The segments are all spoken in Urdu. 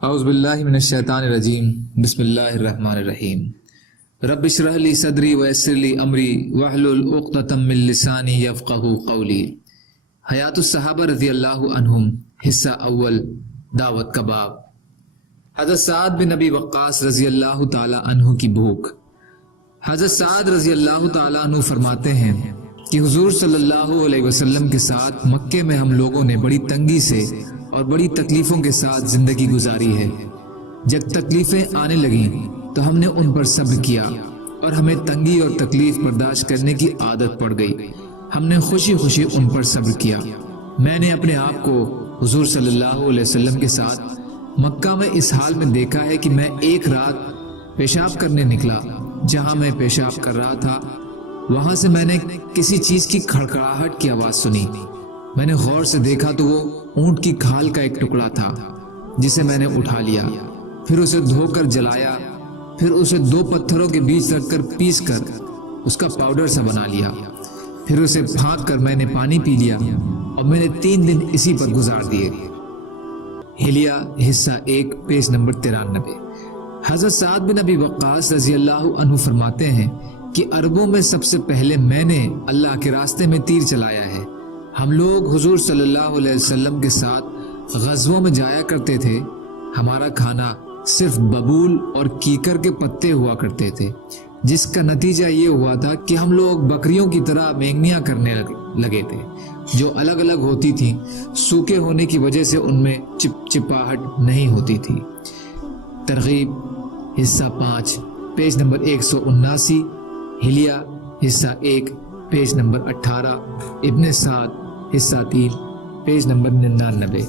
اعوذ باللہ من الشیطان الرجیم بسم اللہ الرحمن الرحیم رب اشرح لی صدری ویسر لی امری واحلل عقدۃ من لسانی یفقہوا قولی۔ حیات الصحابہ رضی اللہ عنہم، حصہ اول، دعوت کا باب۔ حضرت سعد بن ابی وقاص رضی اللہ تعالی عنہ کی بھوک۔ حضرت سعد رضی اللہ تعالی عنہ فرماتے ہیں کہ حضور صلی اللہ علیہ وسلم کے ساتھ مکے میں ہم لوگوں نے بڑی تنگی سے اور بڑی تکلیفوں کے ساتھ زندگی گزاری ہے۔ جب تکلیفیں آنے لگیں تو ہم نے ان پر صبر کیا اور ہمیں تنگی اور تکلیف برداشت کرنے کی عادت پڑ گئی۔ ہم نے خوشی خوشی ان پر صبر کیا۔ میں نے اپنے آپ کو حضور صلی اللہ علیہ وسلم کے ساتھ مکہ میں اس حال میں دیکھا ہے کہ میں ایک رات پیشاب کرنے نکلا۔ جہاں میں پیشاب کر رہا تھا وہاں سے میں نے کسی چیز کی کھڑکھڑاہٹ کی آواز سنی۔ میں نے غور سے دیکھا تو وہ اونٹ کی کھال کا ایک ٹکڑا تھا جسے میں نے اٹھا لیا، پھر اسے دھو کر جلایا، پھر اسے 2 پتھروں کے بیچ رکھ کر پیس کر اس کا پاؤڈر سا بنا لیا، پھر اسے پھانک کر میں نے پانی پی لیا اور میں نے 3 دن اسی پر گزار دیے۔ حلیہ حصہ 1 پیج نمبر 93۔ حضرت سعد بن ابی وقاص رضی اللہ عنہ فرماتے ہیں کہ عربوں میں سب سے پہلے میں نے اللہ کے راستے میں تیر چلایا ہے۔ ہم لوگ حضور صلی اللہ علیہ وسلم کے ساتھ غزووں میں جایا کرتے تھے۔ ہمارا کھانا صرف ببول اور کیکر کے پتے ہوا کرتے تھے، جس کا نتیجہ یہ ہوا تھا کہ ہم لوگ بکریوں کی طرح مینگنیاں کرنے لگے تھے جو الگ الگ ہوتی تھیں۔ سوکھے ہونے کی وجہ سے ان میں چپچپاہٹ نہیں ہوتی تھی۔ ترغیب حصہ 5 پیج نمبر 179۔ حلیہ حصہ 1 پیج نمبر 18۔ ابن سعد حصہ 3 پیج نمبر 99۔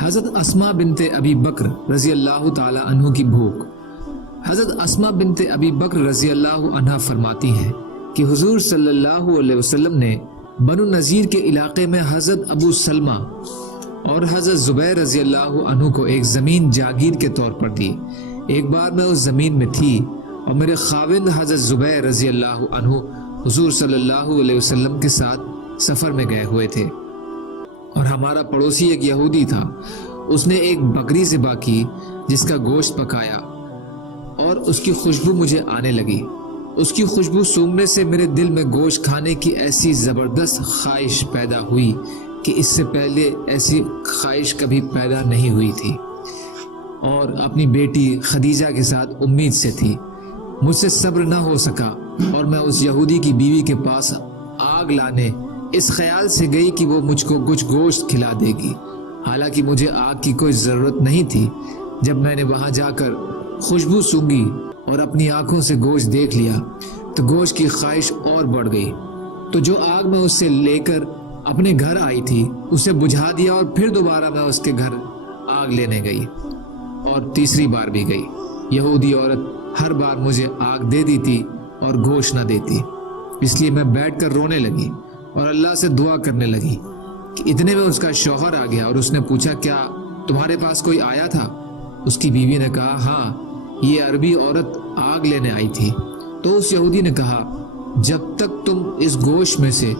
حضرت اسماء بنت ابی بکر رضی اللہ تعالی عنہ کی بھوک۔ حضرت اسماء بنت ابی بکر رضی اللہ عنہ فرماتی ہیں کہ حضور صلی اللہ علیہ وسلم نے بنو نذیر کے علاقے میں حضرت ابو سلمہ اور حضرت زبیر رضی اللہ عنہ کو ایک زمین جاگیر کے طور پر دی۔ ایک بار میں اس زمین میں تھی اور میرے خاوند حضرت زبیر رضی اللہ عنہ حضور صلی اللہ علیہ وسلم کے ساتھ سفر میں گئے ہوئے تھے، اور ہمارا پڑوسی ایک یہودی تھا۔ اس نے ایک بکری ذبح کی جس کا گوشت پکایا اور اس کی خوشبو مجھے آنے لگی۔ اس کی خوشبو سونگنے سے میرے دل میں گوشت کھانے کی ایسی زبردست خواہش پیدا ہوئی کہ اس سے پہلے ایسی خواہش کبھی پیدا نہیں ہوئی تھی، اور اپنی بیٹی خدیجہ کے ساتھ امید سے تھی۔ مجھ سے صبر نہ ہو سکا اور میں اس یہودی کی بیوی کے پاس آگ لانے اس خیال سے گئی کہ وہ مجھ کو کچھ گوشت کھلا دے گی، حالانکہ مجھے آگ کی کوئی ضرورت نہیں تھی۔ جب میں نے وہاں جا کر خوشبو سونگی اور اپنی آنکھوں سے گوشت دیکھ لیا تو گوشت کی خواہش اور بڑھ گئی۔ تو جو آگ میں اس سے لے کر اپنے گھر آئی تھی اسے بجھا دیا، اور پھر دوبارہ میں اس کے گھر آگ لینے گئی، اور تیسری بار بھی گئی۔ یہودی عورت ہر بار مجھے آگ دے دیتی اور گوشت نہ دیتی، اس لیے میں بیٹھ کر رونے لگی اور اللہ سے دعا کرنے لگی کہ اتنے میں اس کا شوہر آ گیا، اور اس نے پوچھا کیا تمہارے پاس کوئی آیا تھا؟ اس کی بیوی نے کہا ہاں، یہ عربی عورت آگ لینے آئی تھی۔ تو اس یہودی نے کہا جب تک تم اس گوشت میں سے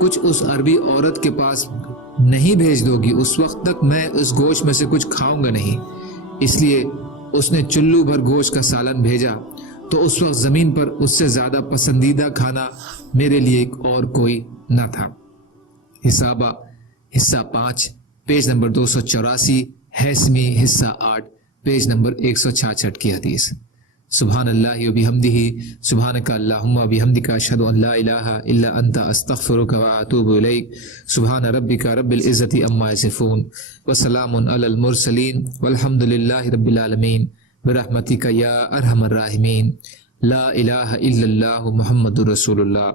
کچھ اس عربی عورت کے پاس نہیں بھیج دو گی اس وقت تک میں اس گوشت میں سے کچھ کھاؤں گا نہیں۔ اس لیے اس نے چلو بھر گوشت کا سالن بھیجا، تو اس وقت زمین پر اس سے زیادہ پسندیدہ کھانا میرے لیے اور کوئی نہ تھا۔ حسابہ حصہ 5 پیج نمبر 284۔ حیثمی حصہ 8 پیج نمبر 166 کی حدیث۔ سبحان اللہ و بحمدہ، سبحانک اللہم و بحمدک، اشہد ان لا الہ الا انت، استغفرک و اتوب الیک۔ سبحان ربک رب العزت عما یصفون، وسلام علی المرسلین، والحمد للہ رب العالمین، برحمتک یا ارحم الراحمین۔ لا الہ الا اللہ محمد رسول اللہ۔